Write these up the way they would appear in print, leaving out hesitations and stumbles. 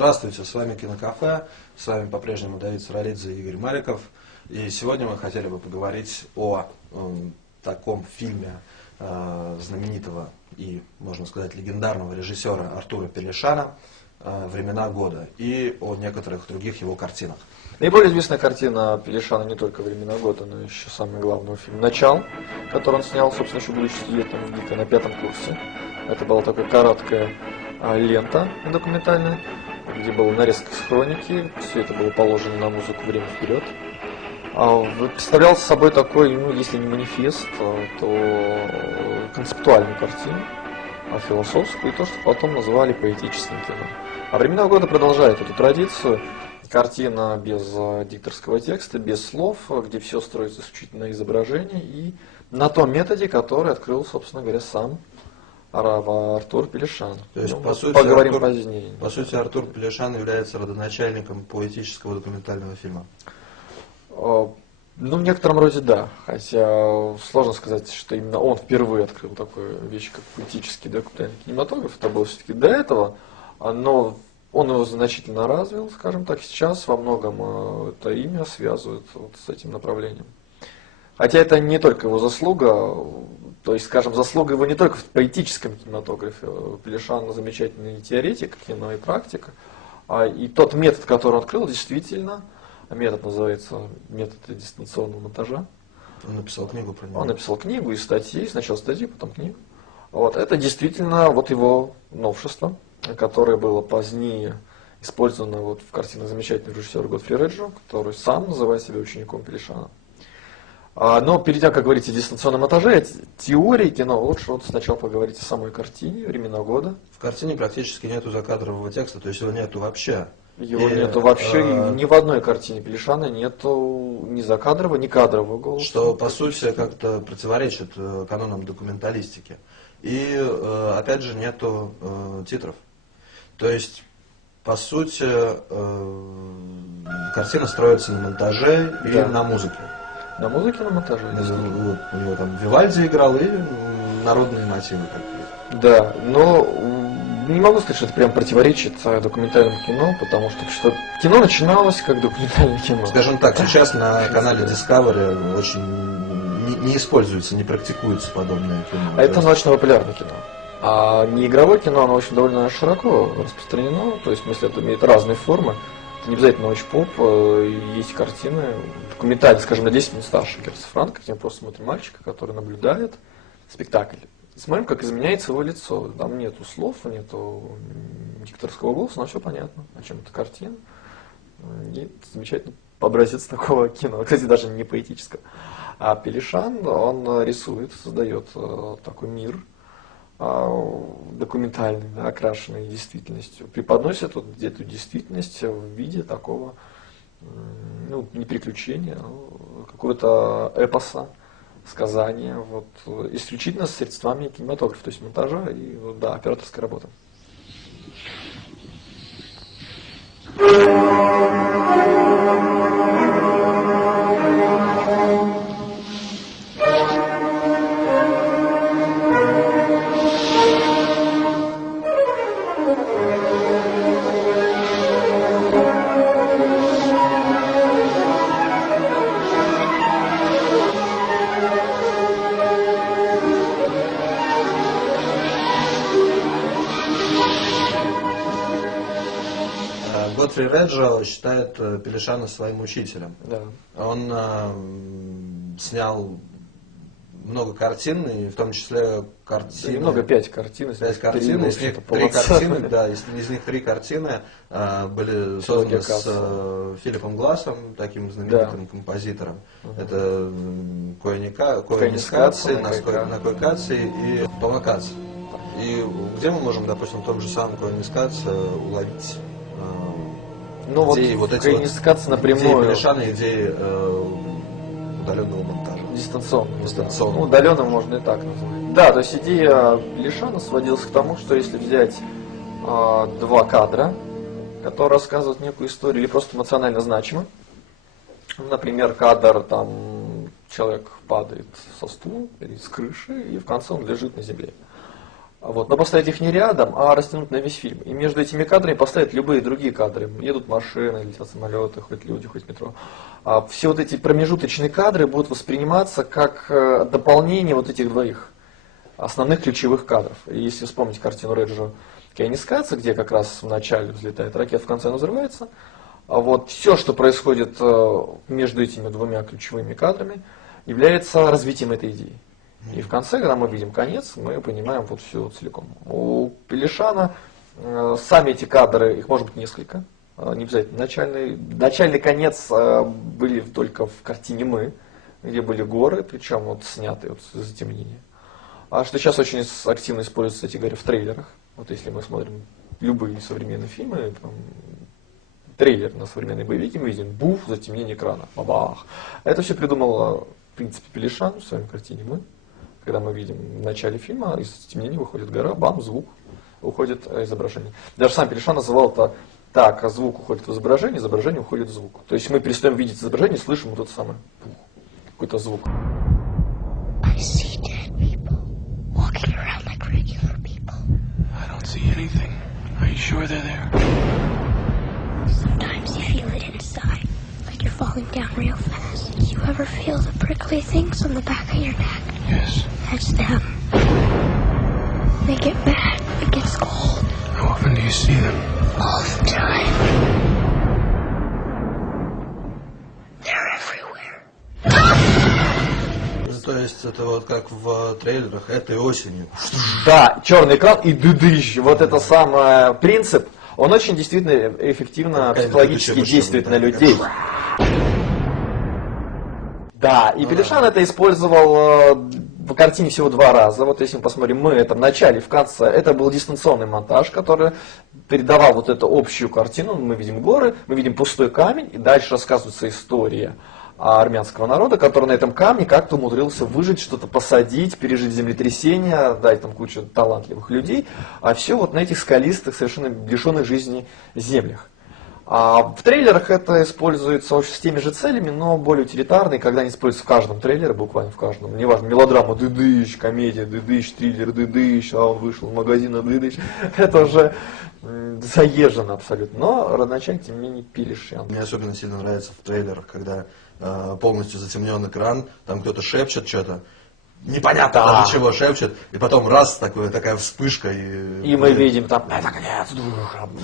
Здравствуйте, с вами Кинокафе, с вами по-прежнему Давид Саралидзе и Игорь Мариков. И сегодня мы хотели бы поговорить о таком фильме знаменитого и, можно сказать, легендарного режиссера Артура Пелешана «Времена года» и о некоторых других его картинах. Наиболее известная картина Пелешана не только «Времена года», но еще самый главный фильм «Начало», который он снял, собственно, еще будучи студентом ГИКа на 5-м курсе. Это была такая короткая лента документальная, где была нарезка с хроники, все это было положено на музыку «Время вперед». Представлял собой такой, если не манифест, то концептуальную картину, философскую, и то, что потом называли поэтическим кино. А «Времена года» продолжает эту традицию. Картина без дикторского текста, без слов, где все строится исключительно на изображении и на том методе, который открыл, собственно говоря, сам Артур Пелешан. То есть, по сути, поговорим позднее. По сути, Артур Пелешан является родоначальником поэтического документального фильма. В некотором роде да, хотя сложно сказать, что именно он впервые открыл такую вещь, как поэтический документальный кинематограф. Это было все-таки до этого, но он его значительно развил, скажем так, сейчас во многом это имя связывают вот с этим направлением. Хотя это не только его заслуга, то есть, скажем, заслуга его не только в поэтическом кинематографе. Пелешан замечательный теоретик кино и практик, и тот метод, который он открыл, действительно, метод называется метод дистанционного монтажа. Он написал книгу про него. Он написал книгу и статьи, сначала статьи, потом книгу. Вот, это действительно вот его новшество, которое было позднее использовано вот в картинах замечательного режиссера Годфри Реджо, который сам называет себя учеником Пелешана. Но перед тем, как говорить о дистанционном монтаже, о теории кино, лучше вот сначала поговорить о самой картине «Времена года». В картине практически нету закадрового текста, то есть его нету вообще. Его нету вообще, ни в одной картине Пелешана нету ни закадрового, ни кадрового голоса. Что, по сути, как-то противоречит канонам документалистики. И, опять же, нету титров. То есть, по сути, картина строится на монтаже и на музыке. На музыке, на монтаже. Вот, у него там Вивальди играл и народные мотивы какие-то. Да, но не могу сказать, что это прям противоречит документальному кино, потому что кино начиналось как документальное кино. Скажем так, сейчас на канале Discovery очень не используется, не практикуется подобное кино. А это научно-популярное кино. А не игровое кино, оно очень довольно широко распространено, то есть, в смысле, это имеет разные формы. Это не обязательно научпоп, есть картины документальные, скажем, на 10 минут старше Герца Франка, где мы просто смотрим мальчика, который наблюдает спектакль. Смотрим, как изменяется его лицо. Там нету слов, нету дикторского голоса, но все понятно, о чем эта картина. И замечательно образец такого кино, кстати, даже не поэтического. А Пелешан, он рисует, создает такой мир, документальный, да, окрашенный действительностью, преподносит вот эту действительность в виде такого, не приключения, какого-то эпоса, сказания, вот, исключительно с средствами кинематографа, то есть монтажа и операторской работы. Годфри Реджо считает Пелешана своим учителем. Да. Он снял много картин, и в том числе картины. Немного 5 картин. 5 картин, из них 3 картины, да, из них 3 картины были созданы с Филиппом Глассом, таким знаменитым композитором. Это Коэнискаци, Накойкаци и Томакаци. И где мы можем, допустим, в том же самом Коэнискаци уловить идеи вот эти напрямую. Идеи Пелешана, идеи удаленного монтажа. Дистанционного. Удаленным можно и так назвать. Да, то есть идея Пелешана сводилась к тому, что если взять 2 кадра, которые рассказывают некую историю или просто эмоционально значимы, например, кадр, там человек падает со стула или с крыши, и в конце он лежит на земле. Вот. Но поставить их не рядом, а растянуть на весь фильм. И между этими кадрами поставить любые другие кадры. Едут машины, летят самолеты, хоть люди, хоть метро. А все вот эти промежуточные кадры будут восприниматься как дополнение вот этих двоих основных ключевых кадров. И если вспомнить картину Реджо Кенни Скатса, где как раз в начале взлетает ракета, в конце она взрывается, а вот все, что происходит между этими двумя ключевыми кадрами, является развитием этой идеи. И в конце, когда мы видим конец, мы понимаем вот все целиком. У Пелешана сами эти кадры, их может быть несколько, не обязательно начальный конец были только в картине «Мы», где были горы, причем вот снятые вот с затемнения. А что сейчас очень активно используется, кстати говоря, в трейлерах. Вот если мы смотрим любые современные фильмы, там, трейлер на современные боевики, мы видим буф, затемнение экрана, бабах. Это все придумал, в принципе, Пелешан в своей картине «Мы». Когда мы видим в начале фильма, из затемнения выходит гора, бам, звук, уходит изображение. Даже сам Пелешан называл это так, звук уходит в изображение уходит в звук. То есть мы перестаем видеть изображение, слышим вот это самое, какой-то звук. I see dead people walking around like regular people. I don't see anything. Are you sure they're there? Sometimes you feel it inside, like you're falling down real fast. Do you ever feel the prickly things on the back of your neck? Yes. That's them. They get mad. It gets cold. How often do you see them? All the time. They're everywhere. То есть это вот как в трейлерах этой осенью. Да, черный экран и дыдыщ. Вот это самый принцип, он очень действительно эффективно психологически действует на людей. Да, и Пелешан это использовал в картине всего 2 раза. Вот если мы посмотрим, мы это в начале и в конце, это был дистанционный монтаж, который передавал вот эту общую картину. Мы видим горы, мы видим пустой камень, и дальше рассказывается история армянского народа, который на этом камне как-то умудрился выжить, что-то посадить, пережить землетрясение, дать там кучу талантливых людей, а все вот на этих скалистых, совершенно лишенных жизни землях. А в трейлерах это используется вообще с теми же целями, но более утилитарно, и когда они используются в каждом трейлере, буквально в каждом, неважно, мелодрама дыдыщ, комедия дыдыщ, триллер дыдыщ, а он вышел из магазина дыдыщ, это уже заезжено абсолютно, но родоначальник, тем не менее, Пелешан. Мне особенно сильно нравится в трейлерах, когда полностью затемнен экран, там кто-то шепчет что-то, непонятно даже чего шепчет, и потом раз такая вспышка, и мы видим там, это конец,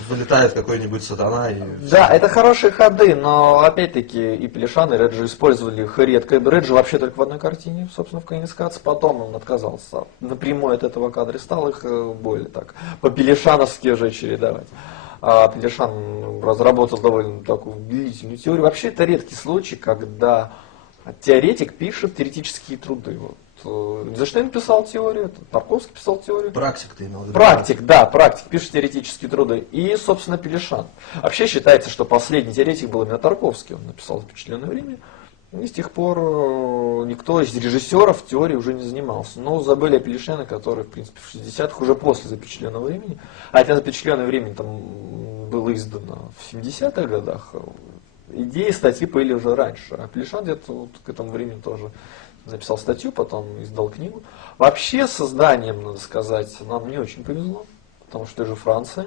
вылетает какой-нибудь сатана. И да, это хорошие ходы, но опять-таки и Пелешан, и Реджо использовали их редко. Реджо вообще только в одной картине, собственно, в Кенни Скатс, потом он отказался напрямую от этого кадра, стал их более так по-пелешановски уже чередовать. А Пелешан разработал довольно такую длительную теорию. Вообще это редкий случай, когда теоретик пишет теоретические труды. Вот. Эйнштейн писал теорию, Тарковский писал теорию. Практик ты имел в виду? Практик пишет теоретические труды. И, собственно, Пелешан. Вообще считается, что последний теоретик был именно Тарковский. Он написал «Запечатленное время». И с тех пор никто из режиссеров теорией уже не занимался. Но забыли о Пелешане, который, в принципе, в 60-х, уже после «Запечатленного времени». А это «Запечатленное время» там было издано в 70-х годах. Идеи, статьи были уже раньше. А Пелешан где-то вот к этому времени тоже написал статью, потом издал книгу. Вообще с созданием, надо сказать, нам не очень повезло. Потому что это же Франция,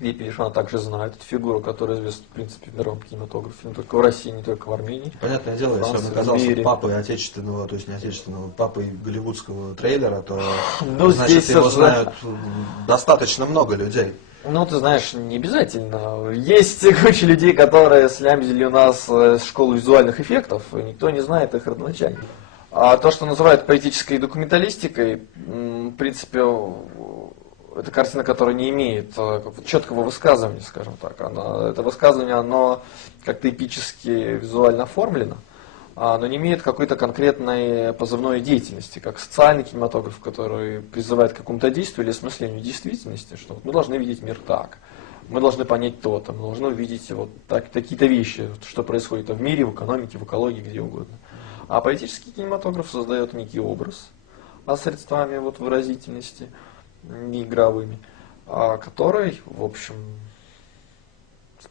где Пелешана также знают. Это фигура, которая известна, в принципе, в мировом кинематографе, не только в России, не только в Армении. Понятное дело, если он оказался папой отечественного, то есть не отечественного, папой голливудского трейлера, то значит его знают достаточно много людей. Ну, ты знаешь, не обязательно. Есть куча людей, которые слямзили у нас школу визуальных эффектов, и никто не знает их родоначальников. А то, что называют поэтической документалистикой, в принципе, это картина, которая не имеет четкого высказывания, скажем так. Это высказывание, оно как-то эпически визуально оформлено, но не имеет какой-то конкретной позывной деятельности, как социальный кинематограф, который призывает к какому-то действию или осмыслению действительности, что мы должны видеть мир так, мы должны понять то-то, мы должны увидеть вот такие-то вещи, что происходит в мире, в экономике, в экологии, где угодно. А поэтический кинематограф создает некий образ средствами вот выразительности, не игровыми, который, в общем,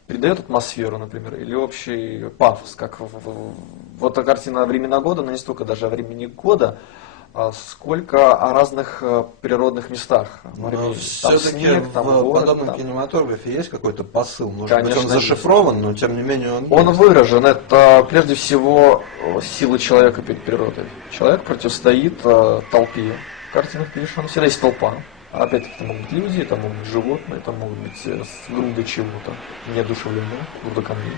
придает атмосферу, например, или общий пафос, как вот эта картина «Времена года», но не столько даже о времени года, сколько о разных природных местах в Армении. Там Все-таки снег, там в горы, подобном там. кинематографе есть какой-то посыл? Может быть, Конечно, он зашифрован, но тем не менее Он есть. выражен. Это прежде всего сила человека перед природой. Человек противостоит толпе. В картинах Пелешана всегда есть толпа. Опять-таки, это могут быть люди, это могут быть животные, это могут быть груды чего-то, неодушевленные, груда камней.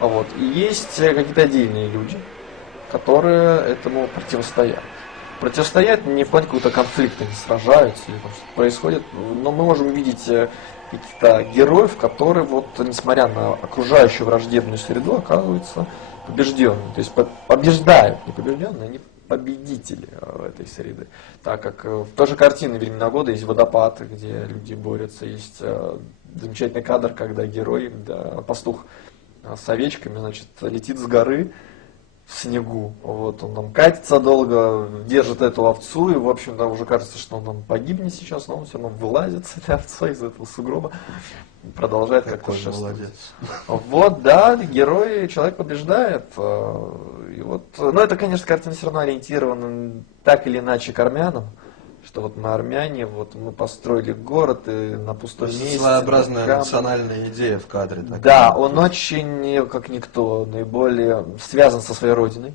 Вот. И есть какие-то отдельные люди, которые этому противостоят. Противостоят не в плане какого-то конфликта, не сражаются, или там что-то происходит, но мы можем видеть каких-то героев, которые, вот, несмотря на окружающую враждебную среду, оказываются побежденными. То есть побеждают, не побежденные, они победители этой среды. Так как в той же картине «Времена года» есть водопад, где люди борются, есть замечательный кадр, когда герой, пастух с овечками, значит, летит с горы в снегу. Вот, он там катится долго, держит эту овцу, и, в общем-то, уже кажется, что он там погибнет сейчас, но он все равно вылазит с этой овцой из этого сугроба и продолжает как-то шествовать. Молодец. Вот, да, герой, человек побеждает. И вот, но это, конечно, картина все равно ориентирована так или иначе к армянам, что вот мы армяне, вот мы построили город и на пустом месте. Своеобразная национальная идея в кадре. Такая. Да, он очень, как никто, наиболее связан со своей родиной,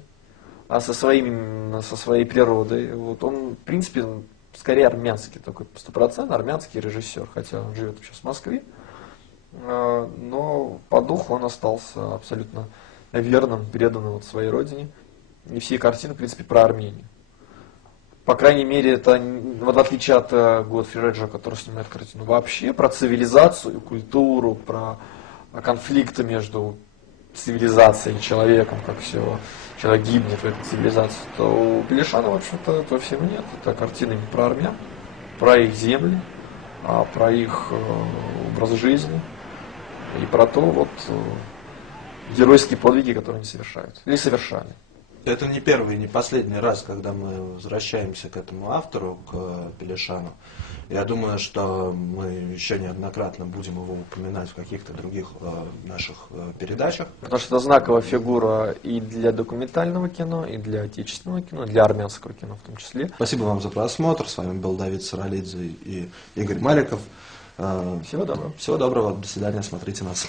со своей природой. Вот он, в принципе, скорее армянский, такой 100% армянский режиссер, хотя он живет сейчас в Москве. Но по духу он остался абсолютно верным, преданным вот своей родине. И все картины, в принципе, про Армению. По крайней мере, это, в отличие от Годфри Реджа, который снимает картину, вообще про цивилизацию, культуру, про конфликты между цивилизацией и человеком, как все, человек гибнет в этой цивилизации, то у Пелешана, в общем-то, этого всего нет. Это картины не про армян, про их земли, а про их образ жизни и про то, вот, геройские подвиги, которые они совершают или совершали. Это не первый и не последний раз, когда мы возвращаемся к этому автору, к Пелешану. Я думаю, что мы еще неоднократно будем его упоминать в каких-то других наших передачах. Потому что это знаковая фигура и для документального кино, и для отечественного кино, для армянского кино в том числе. Спасибо вам за просмотр. С вами был Давид Саралидзе и Игорь Маликов. Всего доброго. Всего доброго. До свидания. Смотрите нас.